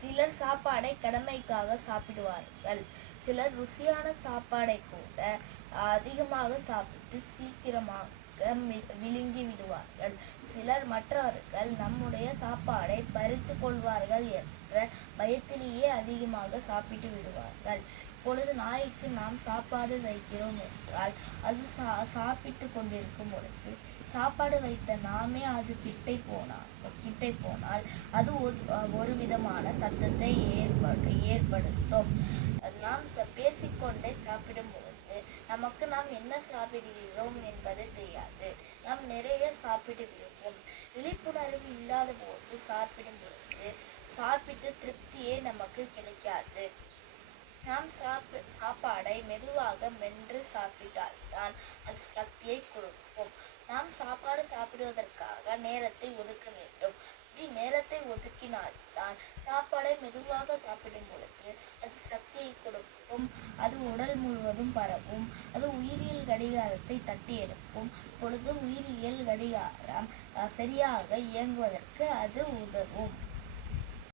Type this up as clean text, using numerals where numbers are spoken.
சிலர் சாப்பாடை கடமைக்காக சாப்பிடுவார்கள். சிலர் ருசியான சாப்பாடை கூட அதிகமாக சாப்பிட்டு சீக்கிரமாக விழுங்கி விடுவார்கள். சிலர் மற்றவர்கள் நம்முடைய சாப்பாடை பறித்து கொள்வார்கள் என்ற பயத்திலேயே அதிகமாக சாப்பிட்டு விடுவார்கள். இப்பொழுது நாய்க்கு நாம் சாப்பாடு வைக்கிறோம் என்றால் அது சாப்பிட்டு கொண்டிருக்கும் பொழுது சாப்பாடு வைத்த நாமே அது கிட்டே போனால் அது ஒரு விதமான சத்தத்தை ஏற்படுத்தும். நாம் பேசிக்கொண்டே சாப்பிடும் பொழுது நமக்கு நாம் என்ன சாப்பிடுகிறோம் என்பது தெரியாது. நாம் நிறைய சாப்பிட்டு விடுவோம். விழிப்புணர்வு இல்லாத போது சாப்பிடும் பொழுது சாப்பிட்டு திருப்தியே நமக்கு கிடைக்காது. நாம் சாப்பாடை மெதுவாக மென்று சாப்பிட்டால்தான் அது சக்தியை கொடுக்கும். நாம் சாப்பாடு சாப்பிடுவதற்காக நேரத்தை ஒதுக்க வேண்டும். நேரத்தை ஒதுக்கினால்தான் சாப்பாடை மெதுவாக சாப்பிடும் பொழுது அது சக்தியை கொடுக்கும். அது உடல் முழுவதும் பரவும். அது உயிரியல் கடிகாரத்தை தட்டி எடுக்கும் பொழுது உயிரியல் கடிகாரம் சரியாக இயங்குவதற்கு அது உதவும்.